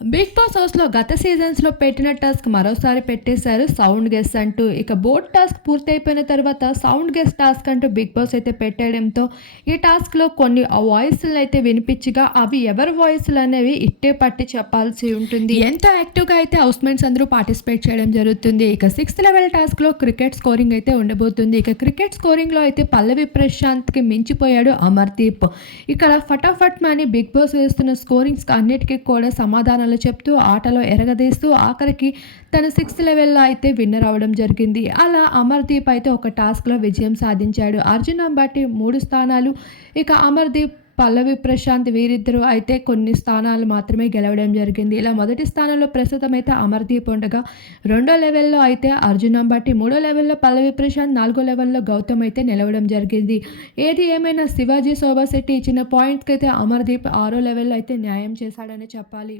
Big boss హౌస్లో గత సీజన్స్లో పెట్టిన టాస్క్ మరోసారి పెట్టేశారు సౌండ్ గెస్ట్ అంటూ. ఇక బోర్డ్ టాస్క్ పూర్తయిపోయిన తర్వాత సౌండ్ గెస్ట్ టాస్క్ అంటూ బిగ్ బాస్ అయితే పెట్టేయడంతో ఈ టాస్క్లో కొన్ని వాయిస్లు అయితే వినిపించగా అవి ఎవరి వాయిస్లు అనేవి ఇట్టే పట్టి చెప్పాల్సి ఉంటుంది. ఎంతో యాక్టివ్గా అయితే హౌస్మేట్స్ అందరూ పార్టిసిపేట్ చేయడం జరుగుతుంది. ఇక సిక్స్త్ లెవెల్ టాస్క్లో క్రికెట్ స్కోరింగ్ అయితే ఉండబోతుంది. ఇక క్రికెట్ స్కోరింగ్లో అయితే పల్లవి ప్రశాంత్కి మించిపోయాడు అమర్దీప్. ఇక్కడ ఫటాఫట్ మని బిగ్ బాస్ వేస్తున్న స్కోరింగ్స్ అన్నిటికీ కూడా సమాధానం సమాధానాలు చెప్తూ ఆటలో ఎరగదీస్తూ ఆఖరికి తన సిక్స్త్ లెవెల్లో అయితే విన్నర్ అవ్వడం జరిగింది. అలా అమర్దీప్ అయితే ఒక టాస్క్లో విజయం సాధించాడు. అర్జున్ అంబటి మూడు స్థానాలు ఇక అమర్దీప్ పల్లవి ప్రశాంత్ వీరిద్దరూ అయితే కొన్ని స్థానాలు మాత్రమే గెలవడం జరిగింది. ఇలా మొదటి స్థానంలో ప్రస్తుతం అయితే అమర్దీప్ ఉండగా రెండో లెవెల్లో అయితే అర్జున్ అంబటి మూడో లెవెల్లో పల్లవి ప్రశాంత్ నాలుగో లెవెల్లో గౌతమ్ అయితే నిలవడం జరిగింది. ఏది ఏమైనా శివాజీ శోభా శెట్టి ఇచ్చిన పాయింట్కి అయితే అమర్దీప్ ఆరో లెవెల్లో అయితే న్యాయం చేశాడని చెప్పాలి.